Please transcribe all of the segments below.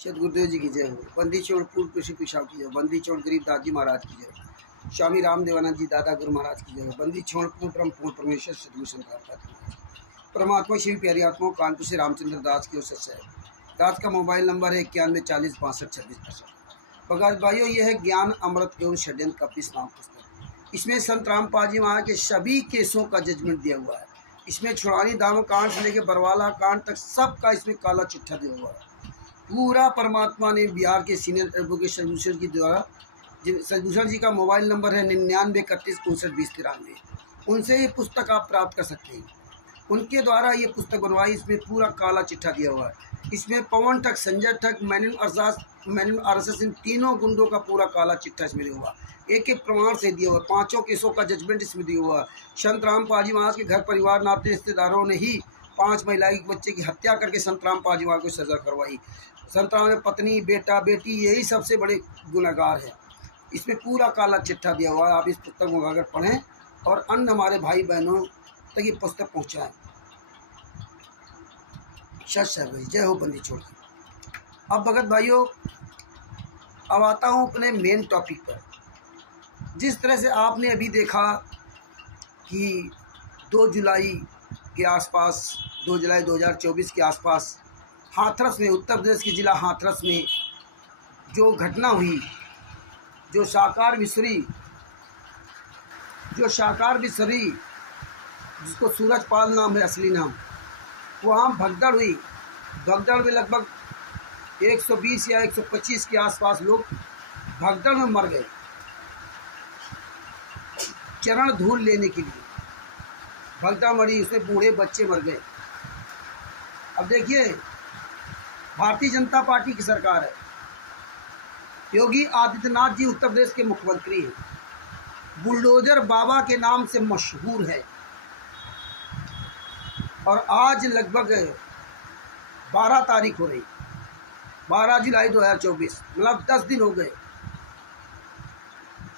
सदगुरुदेव जी की जय हो। बंदी छोड़ पूर्ण कृषि पिछाव की जय हो। बंदी छोड़ गरीब दादी महाराज की जय हो। स्वामी रामदेवानंद जी दादा गुरु महाराज की जय हो। बंदी छोड़ पूर्ण ब्रह्म पूर्ण परमेश्वर सदगुरु शंकराचार्य परमात्मा शिव प्यारी आत्मा कानपुर से रामचंद्र दास की ओर से है। दास का मोबाइल नंबर है 9140 62 26 65। भगत भाइयों, यह है ज्ञान अमृत एवं षड्यंत्र का 20 नाम पुस्तक। इसमें संत रामपाल जी महाराज के सभी केसों का जजमेंट दिया हुआ है। इसमें छुड़ानी दाम कांड से लेकर बरवाला कांड तक सबका इसमें काला चिट्ठा दिया हुआ है। पूरा परमात्मा ने बिहार के सीनियर एडवोकेट सदभूषण जी द्वारा, सदभूषण जी का मोबाइल नंबर है 9931 उनसे ये पुस्तक आप प्राप्त कर सकते हैं। उनके द्वारा ये पुस्तक बनवाई। इसमें पूरा काला चिट्ठा दिया हुआ है। इसमें पवन ठग, संजय ठग, मैनुअल आरएसएस इन तीनों गुंडों का पूरा काला चिट्ठा इसमें दिया हुआ। एक एक प्रमाण से दिया हुआ। 5 केसों का जजमेंट इसमें दिया हुआ। संत रामपाल जी महाराज के घर परिवार नाते रिश्तेदारों ने ही 5 महिला बच्चे की हत्या करके संत रामपाल जी महाराज को सजा करवाई। संत राम में पत्नी, बेटा, बेटी यही सबसे बड़े गुनहगार है। इसमें पूरा काला चिट्ठा दिया हुआ है। आप इस पुस्तक को अगर पढ़ें और अन्य हमारे भाई बहनों तक ये पुस्तक पहुँचाएँ। सच है भाई, जय हो बंदी छोड़ की। अब भगत भाइयों, अब आता हूँ अपने मेन टॉपिक पर। जिस तरह से आपने अभी देखा कि 2 जुलाई के आसपास, 2 जुलाई 2024 के आसपास हाथरस में, उत्तर प्रदेश के ज़िला हाथरस में जो घटना हुई, जो साकार विसरी जिसको सूरजपाल नाम है असली नाम, वहाँ भगदड़ हुई। भगदड़ में लगभग 120 या 125 के आसपास लोग भगदड़ में मर गए, चरण धूल लेने के लिए भगदड़ मरी। उसमें बूढ़े बच्चे मर गए। अब देखिए, भारतीय जनता पार्टी की सरकार है। योगी आदित्यनाथ जी उत्तर प्रदेश के मुख्यमंत्री हैं। बुलडोजर बाबा के नाम से मशहूर है। और आज लगभग 12 तारीख हो रही, 12 जुलाई 2024, मतलब 10 दिन हो गए।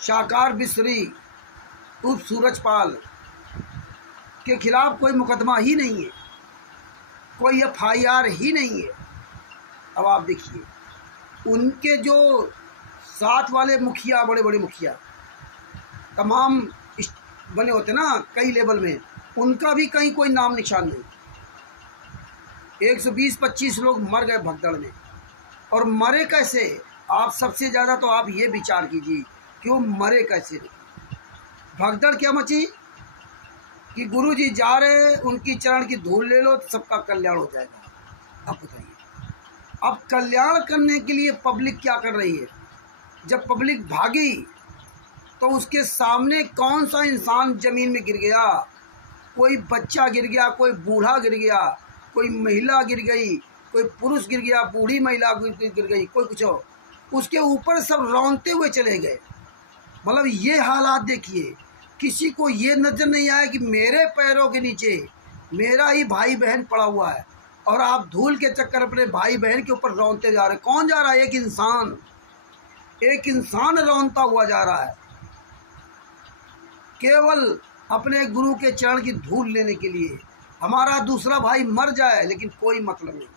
साकार बिसरी उर्फ सूरजपाल के खिलाफ कोई मुकदमा ही नहीं है, कोई FIR ही नहीं है। अब आप देखिए, उनके जो साथ वाले मुखिया, बड़े बड़े मुखिया तमाम बने होते ना कई लेवल में, उनका भी कहीं कोई नाम निशान नहीं। 120-25 लोग मर गए भगदड़ में। और मरे कैसे? आप सबसे ज़्यादा तो आप ये विचार कीजिए, क्यों मरे कैसे? भगदड़ क्या मची कि गुरुजी जा रहे, उनकी चरण की धूल ले लो तो सबका कल्याण हो जाएगा। अब बताइए, अब कल्याण करने के लिए पब्लिक क्या कर रही है? जब पब्लिक भागी तो उसके सामने कौन सा इंसान ज़मीन में गिर गया? कोई बच्चा गिर गया, कोई बूढ़ा गिर गया, कोई महिला गिर गई, कोई पुरुष गिर गया, बूढ़ी महिला गिर गई, कोई कुछ हो। उसके ऊपर सब रौंदते हुए चले गए। मतलब ये हालात देखिए, किसी को ये नज़र नहीं आया कि मेरे पैरों के नीचे मेरा ही भाई बहन पड़ा हुआ है, और आप धूल के चक्कर अपने भाई बहन के ऊपर रौंदते जा रहे हैं। कौन जा रहा है? एक इंसान रौंदता हुआ जा रहा है, केवल अपने गुरु के चरण की धूल लेने के लिए। हमारा दूसरा भाई मर जाए लेकिन कोई मतलब नहीं।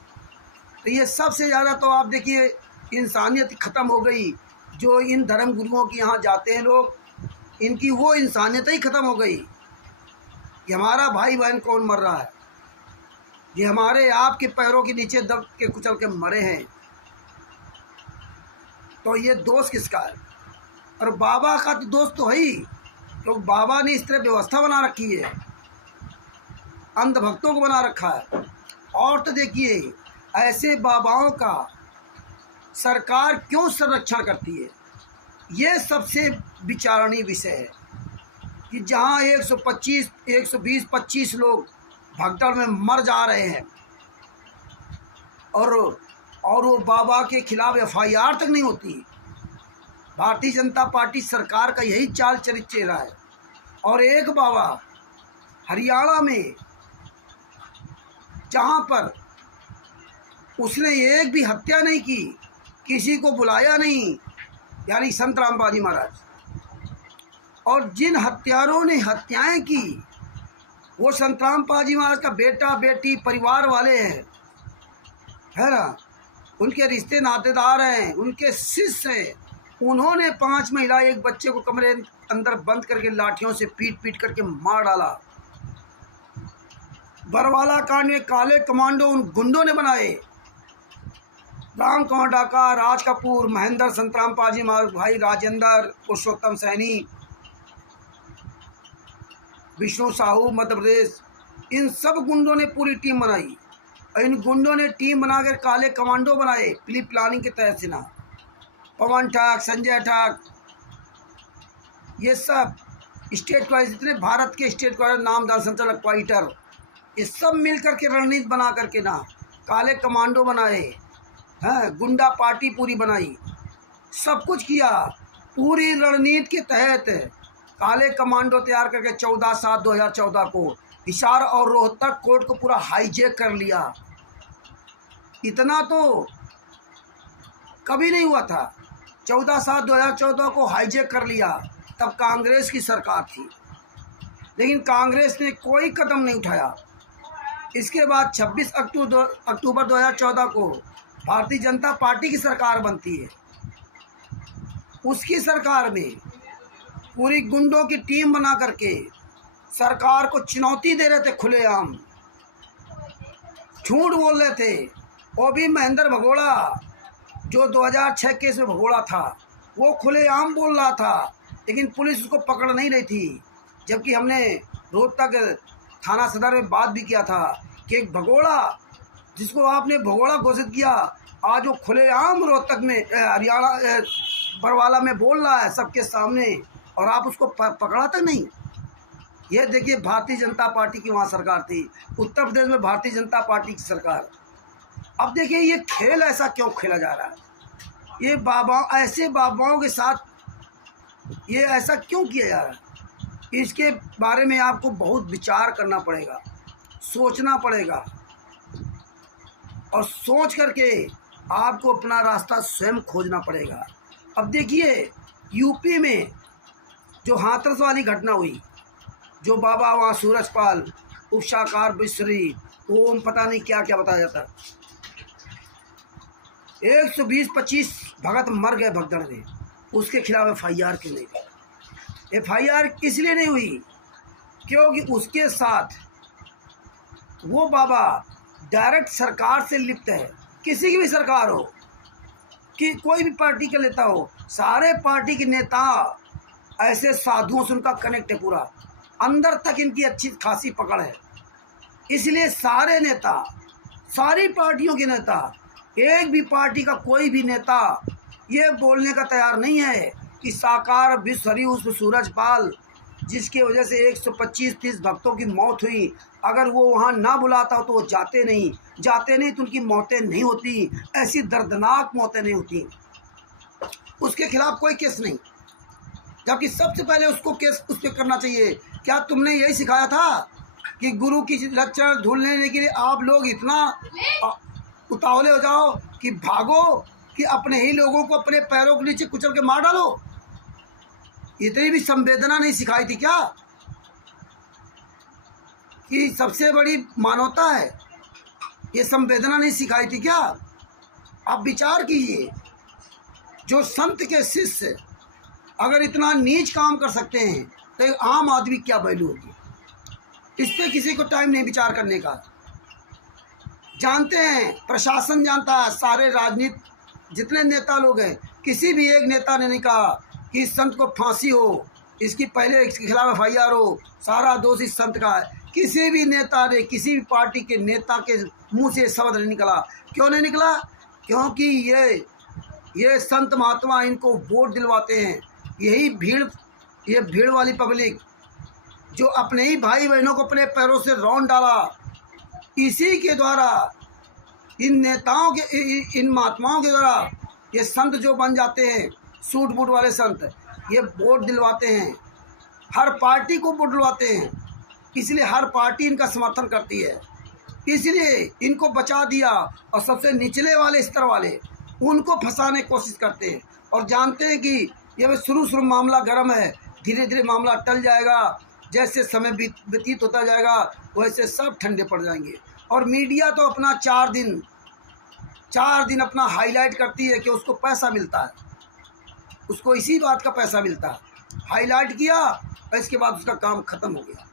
तो ये सबसे ज़्यादा तो आप देखिए, इंसानियत ख़त्म हो गई। जो इन धर्म गुरुओं के यहाँ जाते हैं लोग, इनकी वो इंसानियत ही ख़त्म हो गई कि हमारा भाई बहन कौन मर रहा है। ये हमारे आपके पैरों के नीचे दब के कुचल के मरे हैं। तो ये दोष किसका है? और बाबा का तो दोष तो है ही, तो बाबा ने इस तरह व्यवस्था बना रखी है, अंधभक्तों को बना रखा है। और तो देखिए, ऐसे बाबाओं का सरकार क्यों संरक्षण करती है? ये सबसे विचारणीय विषय है कि जहाँ 125, 120, 25 लोग भगदड़ में मर जा रहे हैं, और वो बाबा के खिलाफ FIR तक नहीं होती। भारतीय जनता पार्टी सरकार का यही चाल चरित्र है। और एक बाबा हरियाणा में, जहाँ पर उसने एक भी हत्या नहीं की, किसी को बुलाया नहीं, यानी संत रामपाल जी महाराज। और जिन हत्यारों ने हत्याएं की, वो संत रामपाल जी महाराज का बेटा, बेटी, परिवार वाले हैं, है ना। उनके रिश्ते नातेदार हैं, उनके शिष्य हैं। उन्होंने 5 महिला एक बच्चे को कमरे अंदर बंद करके लाठियों से पीट पीट करके मार डाला। बरवाला कांड में काले कमांडो उन गुंडों ने बनाए। राम कंवर डाका, राज कपूर, महेंद्र, संतराम पाजी, भाई राजेंद्र, पुरुषोत्तम सैनी, विष्णु साहू मध्य प्रदेश, इन सब गुंडों ने पूरी टीम बनाई। इन गुंडों ने टीम बनाकर काले कमांडो बनाए प्री प्लानिंग के तहत से ना। पवन ठाक, संजय ठाक, ये सब स्टेट वाइज, जितने भारत के स्टेट वाइज नामदार संचालक क्वाइटर, ये सब मिल करके रणनीति बना करके ना काले कमांडो बनाए हैं, गुंडा पार्टी पूरी बनाई, सब कुछ किया। पूरी रणनीति के तहत काले कमांडो तैयार करके 14/7/2014 को हिसार और रोहतक कोर्ट को पूरा हाईजैक कर लिया। इतना तो कभी नहीं हुआ था। 14/7/2014 को हाईजैक कर लिया। तब कांग्रेस की सरकार थी, लेकिन कांग्रेस ने कोई कदम नहीं उठाया। इसके बाद 26 अक्टूबर 2014 को भारतीय जनता पार्टी की सरकार बनती है। उसकी सरकार में पूरी गुंडों की टीम बना करके सरकार को चुनौती दे रहे थे, खुलेआम झूठ बोल रहे थे। वो भी महेंद्र भगोड़ा, जो 2006 केस में भगोड़ा था, वो खुलेआम बोल रहा था, लेकिन पुलिस उसको पकड़ नहीं रही थी। जबकि हमने रोहतक थाना सदर में बात भी किया था कि एक भगोड़ा, जिसको आपने भगोड़ा घोषित किया, आज वो खुलेआम रोहतक में, हरियाणा बरवाला में बोल रहा है सबके सामने, और आप उसको पकड़ा तक नहीं। ये देखिए, भारतीय जनता पार्टी की वहाँ सरकार थी, उत्तर प्रदेश में भारतीय जनता पार्टी की सरकार। अब देखिए ये खेल ऐसा क्यों खेला जा रहा है, ये ऐसे बाबाओं के साथ ये ऐसा क्यों किया जा रहा है, इसके बारे में आपको बहुत विचार करना पड़ेगा, सोचना पड़ेगा, और सोच करके आपको अपना रास्ता स्वयं खोजना पड़ेगा। अब देखिए यूपी में जो हाथरस वाली घटना हुई, जो बाबा वहाँ सूरजपाल, उपशाकार बिश्री, ओम, पता नहीं क्या क्या बताया जाता, 120-25 भगत मर गए भगदड़ में, उसके खिलाफ FIR क्यों नहीं हुई? FIR इसलिए नहीं हुई क्योंकि उसके साथ वो बाबा डायरेक्ट सरकार से लिप्त है। किसी की भी सरकार हो, कि कोई भी पार्टी का नेता हो, सारे पार्टी के नेता ऐसे साधुओं से उनका कनेक्ट है, पूरा अंदर तक इनकी अच्छी खासी पकड़ है। इसलिए सारे नेता, सारी पार्टियों के नेता, एक भी पार्टी का कोई भी नेता ये बोलने का तैयार नहीं है कि साकार बिश्री उस सूरजपाल, जिसकी वजह से 125-30 भक्तों की मौत हुई, अगर वो वहाँ ना बुलाता हो तो वो जाते नहीं तो उनकी मौतें नहीं होती, ऐसी दर्दनाक मौतें नहीं होती। उसके खिलाफ कोई केस नहीं, जबकि सबसे पहले उसको केस उस पर करना चाहिए। क्या तुमने यही सिखाया था कि गुरु की लक्षण धूल लेने के लिए आप लोग इतना उतावले हो जाओ कि भागो, कि अपने ही लोगों को अपने पैरों के नीचे कुचल के मार डालो? इतनी भी संवेदना नहीं सिखाई थी क्या, कि सबसे बड़ी मानवता है, ये संवेदना नहीं सिखाई थी क्या? आप विचार कीजिए, जो संत के शिष्य अगर इतना नीच काम कर सकते हैं तो एक आम आदमी क्या वैल्यू होगी? इस पे किसी को टाइम नहीं विचार करने का। जानते हैं, प्रशासन जानता है, सारे राजनीति जितने नेता लोग हैं, किसी भी एक नेता ने नहीं कहा कि इस संत को फांसी हो, इसकी पहले इसके खिलाफ FIR हो, सारा दोष इस संत का है। किसी भी नेता ने, किसी भी पार्टी के नेता के मुंह से शब्द नहीं निकला। क्यों नहीं निकला? क्योंकि ये संत महात्मा इनको वोट दिलवाते हैं। यही भीड़, ये भीड़ वाली पब्लिक जो अपने ही भाई बहनों को अपने पैरों से रौंद डाला, इसी के द्वारा, इन नेताओं के, इन महात्माओं के द्वारा ये संत जो बन जाते हैं, सूट बूट वाले संत, ये वोट दिलवाते हैं, हर पार्टी को वोट दिलवाते हैं, इसलिए हर पार्टी इनका समर्थन करती है। इसलिए इनको बचा दिया, और सबसे निचले वाले स्तर वाले उनको फंसाने की कोशिश करते हैं, और जानते हैं कि ये शुरू मामला गर्म है, धीरे धीरे मामला टल जाएगा, जैसे समय व्यतीत होता जाएगा वैसे सब ठंडे पड़ जाएंगे। और मीडिया तो अपना 4 4 दिन अपना हाईलाइट करती है कि उसको पैसा मिलता है, उसको इसी बात का पैसा मिलता है। हाईलाइट किया और इसके बाद उसका काम ख़त्म हो गया।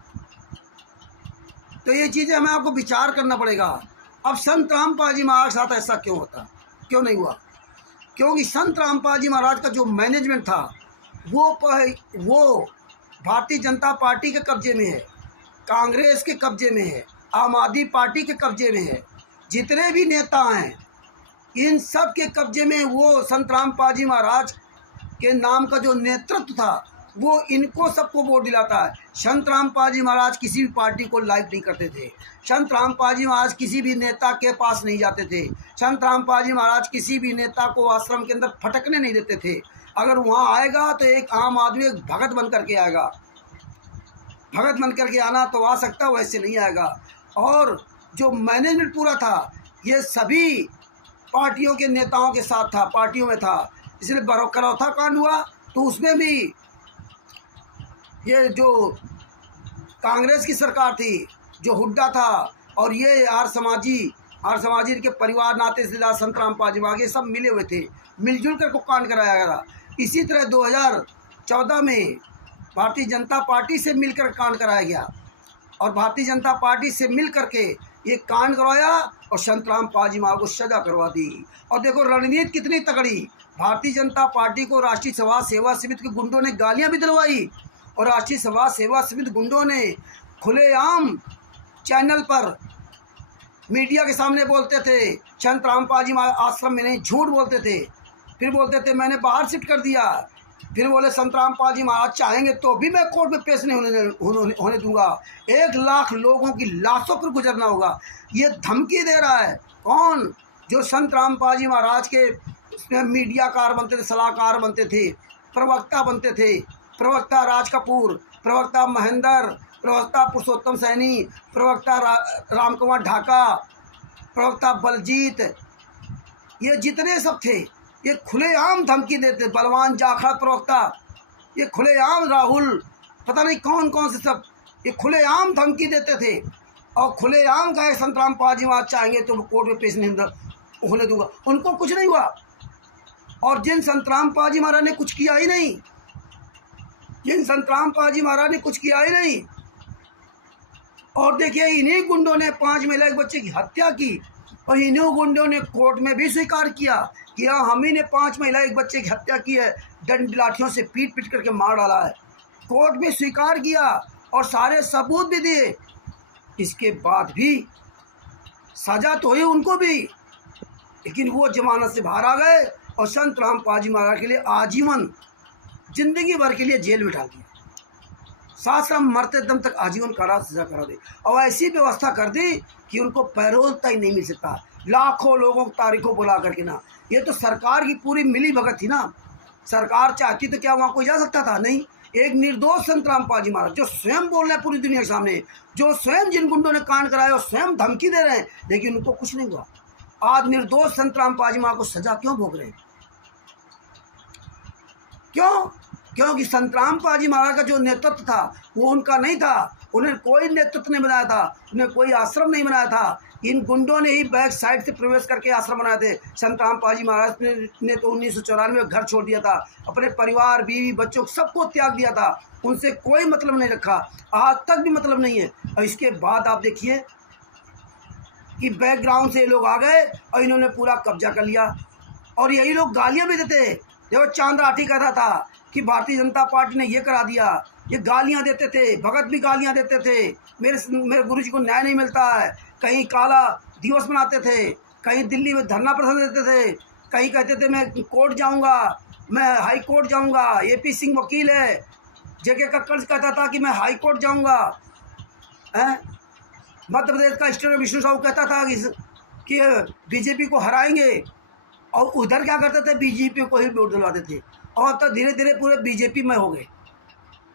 तो ये चीज़ें हमें आपको विचार करना पड़ेगा। अब संत रामपाल जी महाराज साथ ऐसा क्यों होता, क्यों नहीं हुआ? क्योंकि संत रामपाल जी महाराज का जो मैनेजमेंट था वो भारतीय जनता पार्टी के कब्जे में है, कांग्रेस के कब्जे में है, आम आदमी पार्टी के कब्जे में है। जितने भी नेता हैं इन सब के कब्जे में वो संत रामपाल जी महाराज के नाम का जो नेतृत्व था वो इनको सबको वोट दिलाता है। संत रामपाल जी महाराज किसी भी पार्टी को लाइक नहीं करते थे। संत रामपाल जी महाराज किसी भी नेता के पास नहीं जाते थे। संत रामपाल जी महाराज किसी भी नेता को आश्रम के अंदर फटकने नहीं देते थे। अगर वहाँ आएगा तो एक आम आदमी एक भगत बन करके आएगा। भगत बन करके आना तो आ सकता, वैसे नहीं आएगा। और जो मैनेजमेंट पूरा था ये सभी पार्टियों के नेताओं के साथ था, पार्टियों में था। इसलिए करौथा कांड हुआ तो उसमें भी ये जो कांग्रेस की सरकार थी, जो हुड्डा था और ये आर्य समाजी के परिवार नाते से संत रामपाल जी आगे सब मिले हुए थे, मिलजुल कर को कांड कराया गया। इसी तरह 2014 में भारतीय जनता पार्टी से मिलकर कांड कराया गया और भारतीय जनता पार्टी से मिल करके ये कांड करवाया और संत रामपाल जी महाराज को सजा करवा दी। और देखो रणनीति कितनी तगड़ी। भारतीय जनता पार्टी को राष्ट्रीय समाज सेवा समिति के गुंडों ने गालियां भी दिलवाई और राष्ट्रीय समाज सेवा समिति गुंडों ने खुलेआम चैनल पर मीडिया के सामने बोलते थे संत रामपाल जी आश्रम में नहीं, झूठ बोलते थे। फिर बोलते थे मैंने बाहर शिफ्ट कर दिया। फिर बोले संत रामपाल जी महाराज चाहेंगे तो भी मैं कोर्ट में पेश नहीं होने दूंगा। 1 लाख लोगों की लाशों पर गुजरना होगा। ये धमकी दे रहा है कौन? जो संत रामपाल जी महाराज के मीडियाकार बनते थे, सलाहकार बनते थे, प्रवक्ता बनते थे। प्रवक्ता राज कपूर, प्रवक्ता महेंद्र, प्रवक्ता पुरुषोत्तम सैनी, प्रवक्ता राम कुमार ढाका, प्रवक्ता बलजीत, ये जितने सब थे ये खुलेआम धमकी देते। बलवान जाखड़ प्रवक्ता, ये खुलेआम राहुल, पता नहीं कौन कौन से सब, ये खुलेआम धमकी देते थे और खुलेआम कहे संत रामपाल जी महाराज चाहेंगे तो कोर्ट में पेश नहीं होने दूंगा। उनको कुछ नहीं हुआ। और जिन संत रामपाल जी महाराज ने कुछ किया ही नहीं, जिन संत रामपाल जी महाराज ने कुछ किया ही नहीं। और देखिए इन्हीं गुंडों ने 5 महिला एक बच्चे की हत्या की और इन्हीं गुंडों ने कोर्ट में भी स्वीकार किया कि हाँ हम ही ने 5 महिला एक बच्चे की हत्या की है, डंड लाठियों से पीट पीट करके मार डाला है। कोर्ट में स्वीकार किया और सारे सबूत भी दिए। इसके बाद भी सजा तो हुई उनको भी, लेकिन वो जमानत से बाहर आ गए और संत रामपाल जी महाराज के लिए आजीवन जिंदगी भर के लिए जेल में डाल दिया। सासाराम मरते दम तक आजीवन कारावास सजा करा दी और ऐसी व्यवस्था कर दी कि उनको पैरोल तक नहीं मिल सकता। लाखों लोगों को तारीखों बुला करके ना, ये तो सरकार की पूरी मिली भगत थी ना। सरकार चाहती तो क्या वहाँ कोई जा सकता था? नहीं। एक निर्दोष संत रामपाल जी महाराज जो स्वयं बोल रहे हैं पूरी दुनिया के सामने, जो स्वयं जिन गुंडों ने कांड कराया और स्वयं धमकी दे रहे हैं, लेकिन उनको कुछ नहीं हुआ। आज निर्दोष संत रामपाल जी महाराज को सजा क्यों भोग रहे हैं? क्यों? क्योंकि संत रामपाल जी महाराज का जो नेतृत्व था वो उनका नहीं था। उन्हें कोई नेतृत्व नहीं बनाया था, उन्हें कोई आश्रम नहीं बनाया था। इन गुंडों ने ही बैक साइड से प्रवेश करके आश्रम बनाए थे। संत रामपाल जी महाराज ने तो 1994 में घर छोड़ दिया था, अपने परिवार, बीवी, बच्चों सबको त्याग दिया था। उनसे कोई मतलब नहीं रखा, आज तक भी मतलब नहीं है। और इसके बाद आप देखिए कि बैकग्राउंड से ये लोग आ गए और इन्होंने पूरा कब्जा कर लिया। और यही लोग गालियाँ भी देते। देखो चांद राठी कहता था कि भारतीय जनता पार्टी ने ये करा दिया, ये गालियां देते थे। भगत भी गालियां देते थे, मेरे गुरु जी को न्याय नहीं मिलता है। कहीं काला दिवस मनाते थे, कहीं दिल्ली में धरना प्रदर्शन देते थे, कहीं कहते थे मैं कोर्ट जाऊंगा, मैं हाई कोर्ट जाऊंगा। AP सिंह वकील है, JK कक्कड़ कहता था कि मैं हाई कोर्ट जाऊंगा। मध्य प्रदेश का स्टेट विष्णु साहू कहता था कि BJP को हराएंगे, और उधर क्या करते थे? BJP को ही वोट दिलवाते थे। और तो धीरे धीरे पूरे BJP में हो गए।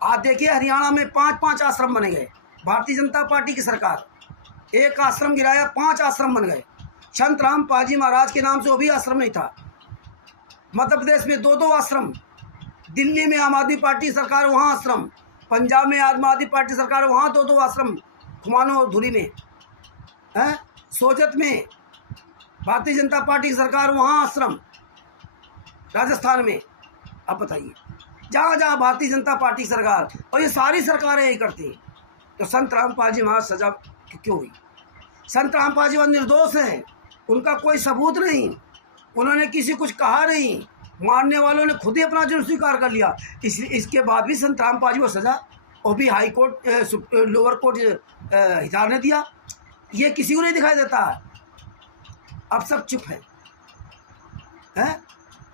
आप देखिए हरियाणा में 5-5 आश्रम बने गए। भारतीय जनता पार्टी की सरकार एक आश्रम गिराया, 5 आश्रम बन गए। संत रामपाल जी महाराज के नाम से वो भी आश्रम नहीं था। मध्य प्रदेश में 2-2 आश्रम, दिल्ली में आम आदमी पार्टी सरकार वहाँ आश्रम, पंजाब में आम आदमी पार्टी सरकार वहाँ 2-2 आश्रम, खुमानो और धुरी में, सोजत में, भारतीय जनता पार्टी की सरकार वहाँ आश्रम राजस्थान में। अब बताइए, जहाँ जहाँ भारतीय जनता पार्टी की सरकार, और ये सारी सरकारें यही करती हैं। तो संत रामपाल जी महाराज सजा क्यों हुई? संत रामपाल जी निर्दोष हैं, उनका कोई सबूत नहीं, उन्होंने किसी कुछ कहा नहीं, मारने वालों ने खुद ही अपना जुर्म स्वीकार कर लिया। इसके बाद भी संत रामपाल जी को सजा, और भी high court lower court Hisar ने दिया। ये किसी को नहीं दिखाई देता। अब सब चुप हैं।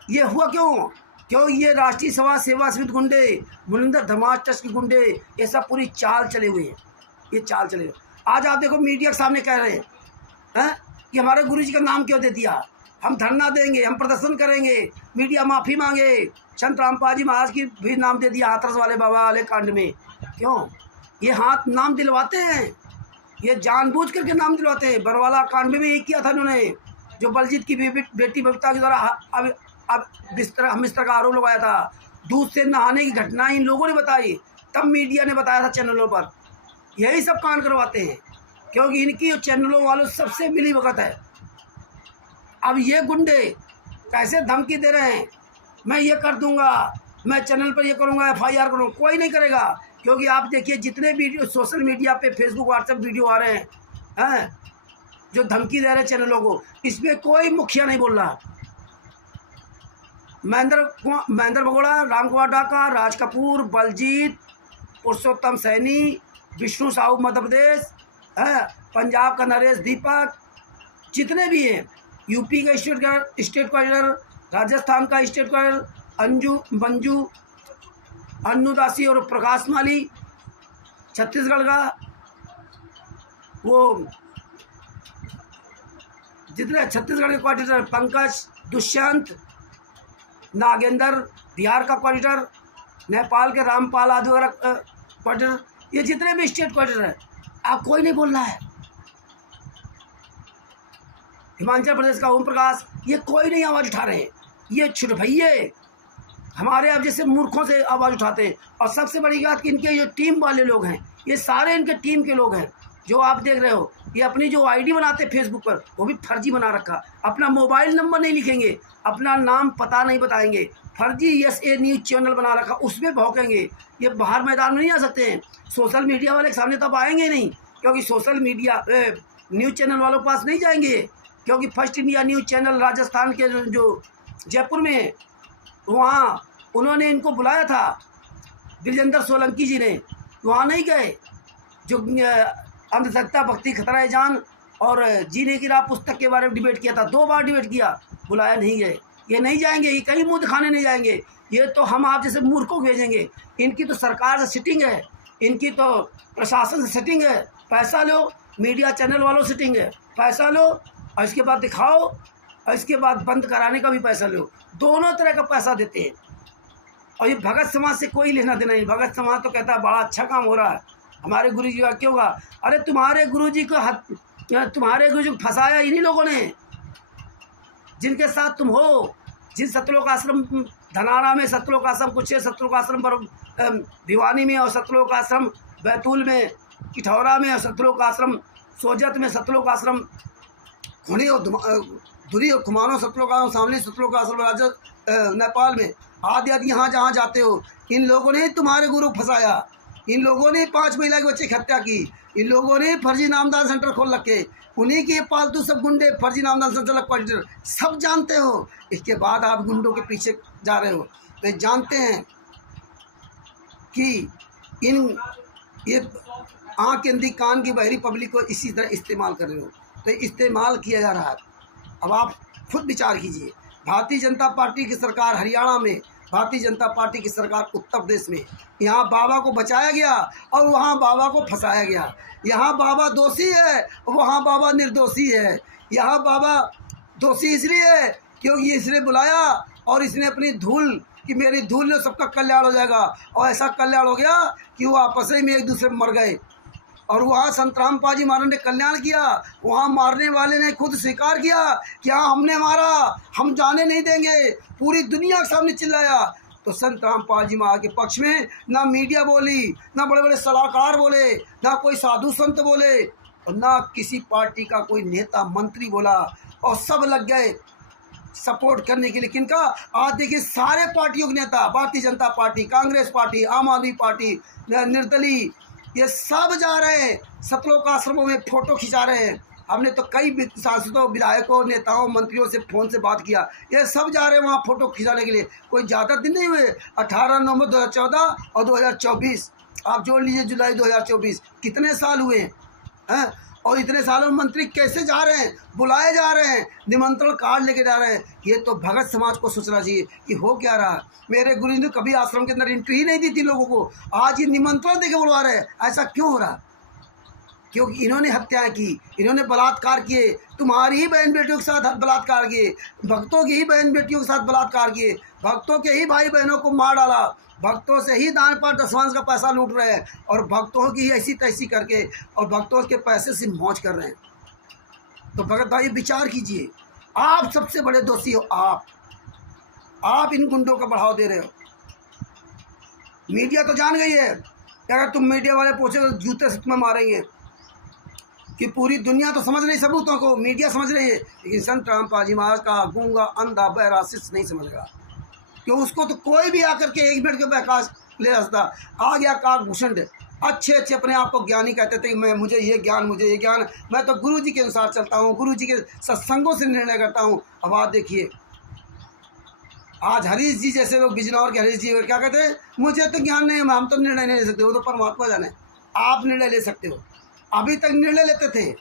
ये हुआ क्यों? क्यों ये राष्ट्रीय समाज सेवा समिति गुंडे, मुनिंदर धर्माज ट्रस्ट के गुंडे, ये सब पूरी चाल चले हुए हैं। ये चाल चले हुए। आज आप देखो मीडिया के सामने कह रहे हैं कि हमारे गुरुजी का नाम क्यों दे दिया, हम धरना देंगे, हम प्रदर्शन करेंगे, मीडिया माफ़ी मांगे। संत रामपाल जी महाराज की भी नाम दे दिया हाथरस वाले बाबा वाले कांड में। क्यों? ये हाथ नाम दिलवाते हैं, ये जानबूझ करके नाम दिलवाते हैं। बरवाला कांड में भी यही किया था इन्होंने, जो बलजीत की बेटी बबीता के द्वारा अब बिस्तर का आरोप लगाया था। दूध से नहाने की घटना इन लोगों ने बताई, तब मीडिया ने बताया था चैनलों पर। यही सब कांड करवाते हैं, क्योंकि इनकी चैनलों वालों सबसे मिली भगत है। अब ये गुंडे कैसे धमकी दे रहे हैं, मैं ये कर दूंगा, मैं चैनल पर ये करूंगा, FIR करूँगा। कोई नहीं करेगा, क्योंकि आप देखिए जितने वीडियो सोशल मीडिया पे फेसबुक व्हाट्सएप वीडियो आ रहे हैं जो धमकी दे रहे हैं चैनलों को, इसमें कोई मुखिया नहीं बोल रहा। महेंद्र भगोड़ा, राम कुमार डाका, राज कपूर, बलजीत, पुरुषोत्तम सैनी, विष्णु साहू मध्य प्रदेश, पंजाब का नरेश दीपक, जितने भी हैं, यूपी का स्टेट क्वार्टर, राजस्थान का स्टेट क्वार्टर, मंजू अन्नू दासी और प्रकाश माली, छत्तीसगढ़ का वो जितने छत्तीसगढ़ के क्वार्टर, पंकज, दुष्यंत, नागेंद्र, बिहार का क्वार्टर, नेपाल के रामपाल आदि वगैरह क्वार्टर, ये जितने भी स्टेट क्वार्टर है, आप कोई नहीं बोल रहा है। हिमाचल प्रदेश का ओम प्रकाश, ये कोई नहीं आवाज़ उठा रहे हैं। ये छुटभैये हमारे अब जैसे मूर्खों से आवाज़ उठाते हैं। और सबसे बड़ी बात कि इनके जो टीम वाले लोग हैं, ये सारे इनके टीम के लोग हैं। जो आप देख रहे हो, ये अपनी जो ID बनाते हैं फेसबुक पर, वो भी फर्जी बना रखा। अपना मोबाइल नंबर नहीं लिखेंगे, अपना नाम पता नहीं बताएंगे, फर्जी SA न्यूज़ चैनल बना रखा, उसमें भौंकेंगे। ये बाहर मैदान में नहीं आ सकते हैं, सोशल मीडिया वाले के सामने तब आएंगे नहीं, क्योंकि सोशल मीडिया न्यूज़ चैनल वालों के पास नहीं जाएंगे। क्योंकि first India news channel Rajasthan के जो जयपुर में है, वहाँ उन्होंने इनको बुलाया था, दिलजेंद्र सोलंकी जी ने, वहाँ नहीं गए। जो अंधश्रद्धा भक्ति खतरा जान और जीने की राह पुस्तक के बारे में डिबेट किया था, 2 बार डिबेट किया, बुलाया नहीं गए। ये नहीं जाएंगे, ये कहीं मुँह दिखाने नहीं जाएंगे। ये तो हम आप जैसे मूर्खों को भेजेंगे। इनकी तो सरकार से सिटिंग है, इनकी तो प्रशासन से सिटिंग है। पैसा लो, मीडिया चैनल वालों से सिटिंग है, पैसा लो और इसके बाद दिखाओ, और इसके बाद बंद कराने का भी पैसा लो। दोनों तरह का पैसा देते हैं। और ये भगत समाज से कोई लेना देना नहीं। भगत समाज तो कहता है बड़ा अच्छा काम हो रहा है, हमारे गुरुजी का क्यों होगा? अरे तुम्हारे गुरुजी को फंसाया इन्हीं लोगों ने, जिनके साथ तुम हो। जिन सतलोक आश्रम धनारा में सतलोक आश्रम, कुछ सतलोक आश्रम पर भिवानी में, और सतलोक आश्रम बैतूल में, किठौरा में, और सतलोक आश्रम सोजत में, सतलोक आश्रम खुणी और धुरी और खुमानो सतलोक आश्रम सामने, सतलोक आश्रम नेपाल में, आदि आदि यहाँ जहाँ जाते हो, इन लोगों ने तुम्हारे गुरु फंसाया। इन लोगों ने 5 महिला के बच्चे की हत्या की। इन लोगों ने फर्जी नामदान सेंटर खोल रखे। उन्हीं के पालतू सब गुंडे फर्जी नामदान सेंटर क्वार्टर सब जानते हो। इसके बाद आप गुंडों के पीछे जा रहे हो। तो जानते हैं कि ये आँख के अंधी कान की बहरी पब्लिक को इसी तरह इस्तेमाल कर रहे हो। तो इस्तेमाल किया जा रहा है। अब आप खुद विचार कीजिए। भारतीय जनता पार्टी की सरकार हरियाणा में, भारतीय जनता पार्टी की सरकार उत्तर प्रदेश में, यहाँ बाबा को बचाया गया और वहाँ बाबा को फंसाया गया। यहाँ बाबा दोषी है, वहाँ बाबा निर्दोषी है। यहाँ बाबा दोषी इसलिए है क्योंकि इसने बुलाया और इसने अपनी धूल कि मेरी धूल में सबका कल्याण हो जाएगा, और ऐसा कल्याण हो गया कि वो आपस में एक दूसरे में मर गए। और वहाँ संत रामपाल जी महाराज ने कल्याण किया। वहाँ मारने वाले ने खुद स्वीकार किया कि हाँ हमने मारा, हम जाने नहीं देंगे, पूरी दुनिया के सामने चिल्लाया। तो संत रामपाल जी महाराज के पक्ष में ना मीडिया बोली, ना बड़े बड़े सलाहकार बोले, ना कोई साधु संत बोले, और ना किसी पार्टी का कोई नेता मंत्री बोला। और सब लग गए सपोर्ट करने के लिए। किनका? आज देखिए सारे पार्टियों के नेता, भारतीय जनता पार्टी, कांग्रेस पार्टी, आम आदमी पार्टी, निर्दलीय, ये सब जा रहे हैं सतलोक आश्रमों में फोटो खिंचा रहे हैं। हमने तो कई सांसदों, विधायकों, नेताओं, मंत्रियों से फ़ोन से बात किया, ये सब जा रहे हैं वहाँ फ़ोटो खिंचाने के लिए। कोई ज़्यादा दिन नहीं हुए, 18 नवंबर 2014 और 2024, आप जोड़ लीजिए जुलाई 2024, कितने साल हुए हैं? और इतने सालों में मंत्री कैसे जा रहे हैं, बुलाए जा रहे हैं, निमंत्रण कार्ड लेके जा रहे हैं। ये तो भगत समाज को सोचना चाहिए कि हो क्या रहा। मेरे गुरु जी ने कभी आश्रम के अंदर एंट्री ही नहीं दी थी लोगों को, आज ये निमंत्रण देके बुलवा रहे हैं। ऐसा क्यों हो रहा? क्योंकि इन्होंने हत्याएं की, इन्होंने बलात्कार किए, तुम्हारी ही बहन बेटियों के साथ बलात्कार किए, भक्तों की ही बहन बेटियों के साथ बलात्कार किए, भक्तों के ही भाई बहनों को मार डाला, भक्तों से ही दान पर दसवांश का पैसा लूट रहे हैं और भक्तों की ही ऐसी तैसी करके और भक्तों के पैसे से मौज कर रहे हैं। तो भगत भाई विचार कीजिए, आप सबसे बड़े दोषी हो। आप इन गुंडों को बढ़ावा दे रहे हो। मीडिया तो जान गई है कि अगर तुम मीडिया वाले पूछे तो जूते से तुम्हें मारेंगे, कि पूरी दुनिया तो समझ रही सबूतों को, मीडिया समझ रही है, लेकिन संत रामपाल महाराज का गूंगा, अंधा, बहरा शिष्य नहीं समझेगा। क्यों? उसको तो कोई भी आकर के 1 मिनट के बहकाश ले सकता। आ गया काकभूषण, अच्छे अपने आप को ज्ञानी कहते थे, मैं मुझे ये ज्ञान, मैं तो गुरु जी के अनुसार चलता हूँ, गुरु जी के सत्संगों से निर्णय करता हूँ। अब आप देखिए, आज हरीश जी जैसे लोग, बिजनौर के हरीश जी क्या कहते हैं, मुझे तो ज्ञान नहीं है, हम तो निर्णय नहीं ले सकते, वो तो परमात्मा जाने। आप निर्णय ले सकते हो, अभी तक निर्णय लेते थे।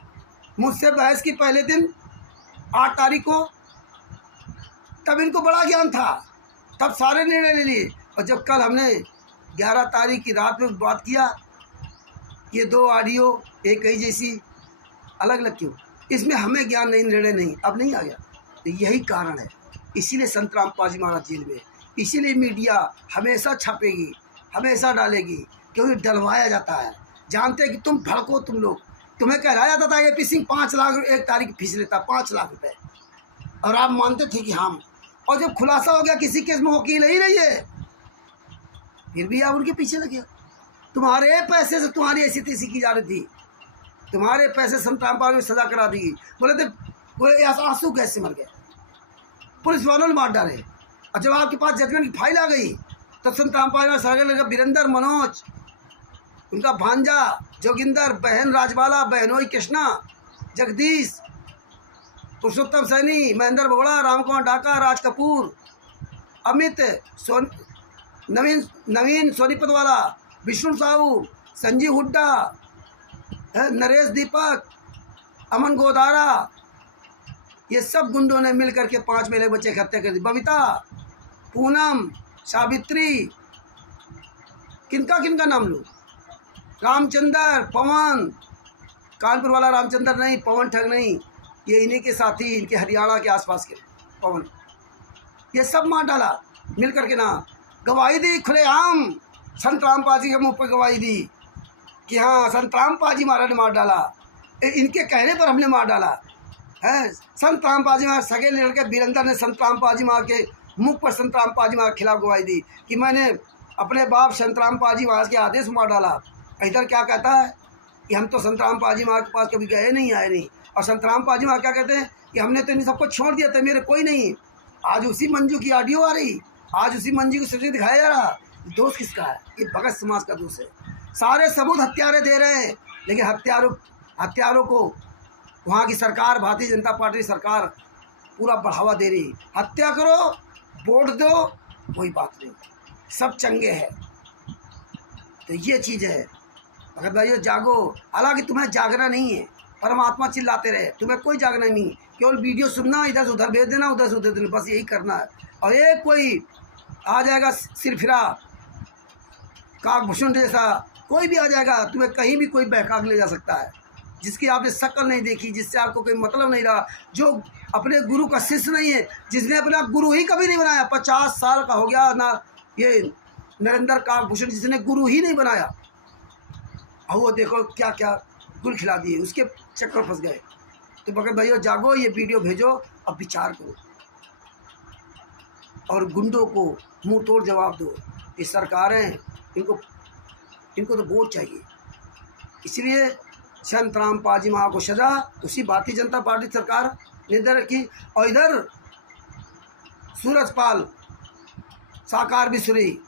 मुझसे बहस की पहले दिन 8 तारीख को, तब इनको बड़ा ज्ञान था, तब सारे निर्णय ले लिए। और जब कल हमने 11 तारीख की रात में बात किया, ये 2 ऑडियो एक ही जैसी, अलग अलग क्यों? इसमें हमें ज्ञान नहीं, निर्णय नहीं, अब नहीं आ गया। तो यही कारण है, इसीलिए संत रामपाल जी महाराज जेल में, इसीलिए मीडिया हमेशा छापेगी, हमेशा डालेगी, क्योंकि डलवाया जाता है। जानते हैं कि तुम भड़को, तुम लोग, तुम्हें कहलाया जाता है AP सिंह 5 लाख एक तारीख फीस लेता, 5 लाख रुपए, और आप मानते थे कि हम। और जब खुलासा हो गया किसी केस में वकील ही नहीं है, फिर भी आप उनके पीछे लगे। तुम्हारे पैसे से तुम्हारी ऐसी तैसी की जा रही थी, तुम्हारे पैसे संत रामपाल में सजा करा दी। बोले थे वो आंसू गैस से मर गए, पुलिस वालों ने मार डाले। और जब आपके पास जजमेंट की फाइल आ गई तो संत रामपाल में सजा लगा। वीरेंद्र, मनोज, उनका भांजा जोगिंदर, बहन राजबाला, बहनोई कृष्णा, जगदीश, पुरुषोत्तम सैनी, महेंद्र बोगड़ा, रामकुमार डाका, राज कपूर, अमित, नवीन सोनीपत वाला, विष्णु साहू, संजीव हुड्डा, नरेश दीपक, अमन गोदारा, ये सब गुंडों ने मिल करके 5 मेरे बच्चे की हत्या कर दी। बबीता, पूनम, सावित्री, किनका नाम लूँ? रामचंद्र, पवन, कानपुर वाला रामचंद्र नहीं, पवन ठग नहीं, ये इन्हीं के साथी, इनके हरियाणा के आसपास के पवन, ये सब मार डाला मिल करके ना। गवाही दी खुलेआम, संत रामपाल जी के मुँह पर गवाही दी कि हाँ संत रामपाल जी महाराज ने मार डाला, इनके कहने पर हमने मार डाला है। संत रामपाल जी महाराज सगे लड़के वीरेंद्र ने संत रामपाल जी महाराज के मुख पर संत रामपाल जी महाराज के खिलाफ गवाही दी कि मैंने अपने बाप संत रामपाल जी महाराज के आदेश मार डाला। इधर क्या कहता है कि हम तो संत रामपाल जी महाराज के पास कभी गए नहीं, आए नहीं। और संत रामपाल जी महाराज क्या कहते हैं कि हमने तो इन सबको छोड़ दिया था, मेरे कोई नहीं। आज उसी मंजू की ऑडियो आ रही, आज उसी मंजू की स्थिति दिखाया जा रहा। दोष किसका है? ये भगत समाज का दोष है। सारे सबूत हत्यारे दे रहे हैं, लेकिन हत्यारों को वहाँ की सरकार, भारतीय जनता पार्टी सरकार पूरा बढ़ावा दे रही। हत्या करो, वोट दो, कोई बात नहीं, सब चंगे हैं। तो ये चीज़ है। भगत भाइयों जागो। हालांकि तुम्हें जागना नहीं है, परमात्मा चिल्लाते रहे, तुम्हें कोई जागना नहीं, केवल वीडियो सुनना, इधर से उधर भेज देना, उधर से उधर देना, बस यही करना है। और एक कोई आ जाएगा सिरफिरा काकभूषण जैसा, कोई भी आ जाएगा, तुम्हें कहीं भी कोई बहका ले जा सकता है, जिसकी आपने शक्ल नहीं देखी, जिससे आपको कोई मतलब नहीं रहा, जो अपने गुरु का शिष्य नहीं है, जिसने अपना गुरु ही कभी नहीं बनाया। 50 साल का हो गया ना ये नरेंद्र काकभूषण, जिसने गुरु ही नहीं बनाया, और वो देखो क्या क्या गुल खिला दिए, उसके चक्कर फंस गए। तो भगत भाइयों जागो, ये वीडियो भेजो, अब विचार करो और गुंडों को मुंह तोड़ जवाब दो। ये सरकारें, इनको तो वोट चाहिए। इसलिए संत रामपाल जी महाराज को सजा उसी भारतीय जनता पार्टी सरकार निर्धारित की। और इधर सूरजपाल साकार बिसुरी,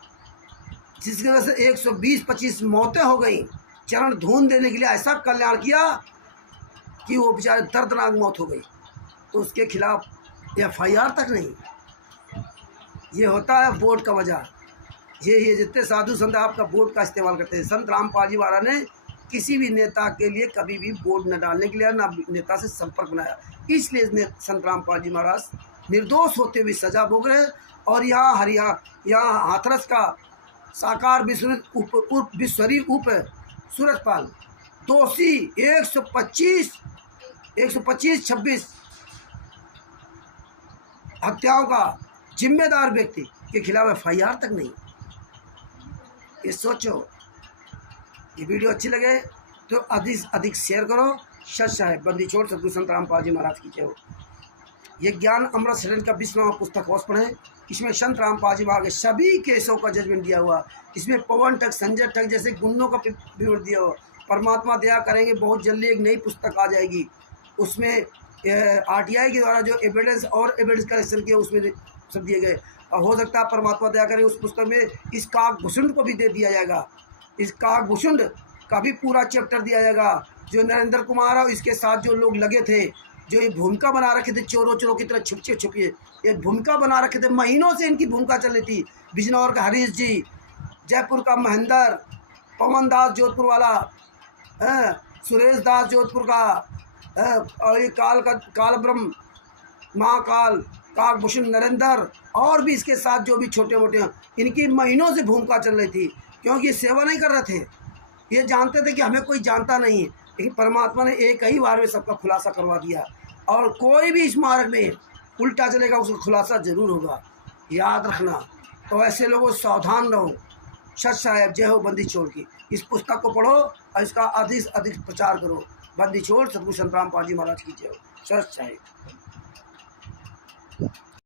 जिसकी वजह से 120-25 मौतें हो गई। चरण धून देने के लिए ऐसा कल्याण किया कि वो बेचारे दर्दनाक मौत हो गई, तो उसके खिलाफ FIR तक नहीं। ये होता है वोट का वजह। ये जितने साधु संत आपका वोट का इस्तेमाल करते हैं। संत रामपाल जी महाराज ने किसी भी नेता के लिए कभी भी वोट न डालने के लिए ना नेता से संपर्क बनाया, इसलिए संत रामपाल जी महाराज निर्दोष होते हुए सजा भोग रहे। और यहाँ हाथरस का साकार बिसुरी उप सूरजपाल दोषी 125-26 हत्याओं का जिम्मेदार व्यक्ति के खिलाफ FIR तक नहीं। ये सोचो। ये वीडियो अच्छी लगे तो अधिक शेयर करो। सच साहेब बंदी छोड़ सदगुरु संत रामपाल जी महाराज की जय हो। ये ज्ञान अमृत सदन का 20वां पुस्तक अवश्य पढ़ें। इसमें संत रामपाल जी महाराज के सभी केसों का जजमेंट दिया हुआ। इसमें पवन ठग, संजय ठग जैसे गुंडों का विवरण दिया हुआ। परमात्मा दया करेंगे बहुत जल्दी एक नई पुस्तक आ जाएगी, उसमें RTI के द्वारा जो एविडेंस कलेक्शन किया उसमें सब दिए गए। और हो सकता है परमात्मा दया करें उस पुस्तक में इस काकभूषुंड को भी दे दिया जाएगा। इस काकभूषुंड का भी पूरा चैप्टर दिया जाएगा। जो नरेंद्र कुमार और इसके साथ जो लोग लगे थे, जो ये भूमिका बना रखे थे चोरों की तरह छुपिए ये भूमिका बना रखे थे, महीनों से इनकी भूमिका चल रही थी। बिजनौर का हरीश जी, जयपुर का महेंद्र, पवन दास जोधपुर वाला, सुरेश दास जोधपुर का, और ये काल ब्रह्म महाकाल काकभूषण नरेंद्र, और भी इसके साथ जो भी छोटे मोटे हैं, इनकी महीनों से भूमिका चल रही थी। क्योंकि ये सेवा नहीं कर रहे थे, ये जानते थे कि हमें कोई जानता नहीं है, लेकिन परमात्मा ने एक ही बार में सबका खुलासा करवा दिया। और कोई भी इस मार्ग में उल्टा चलेगा उसका खुलासा जरूर होगा, याद रखना। तो ऐसे लोगों सावधान रहो। सच साहेब जय हो बंदी छोड़ की। इस पुस्तक को पढ़ो और इसका अधिक प्रचार करो। बंदी छोड़ सदगुरु संत रामपाल जी महाराज की जय हो। सच साहेब।